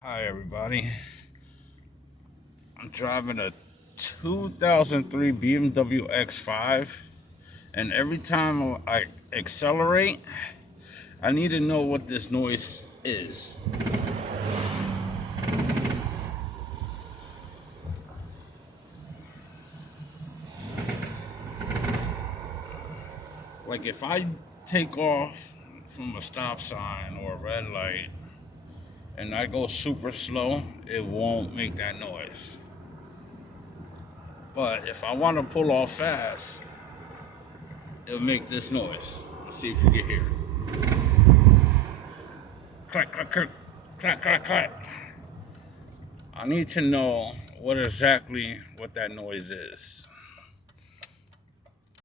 Hi, everybody. I'm driving a 2003 BMW X5, and every time I accelerate, I need to know what this noise is. Like, if I take off from a stop sign or a red light and I go super slow, it won't make that noise. But if I want to pull off fast, it'll make this noise. Let's see if you can hear it. Clack, clack, clack, clack, clack, clack. I need to know what that noise is.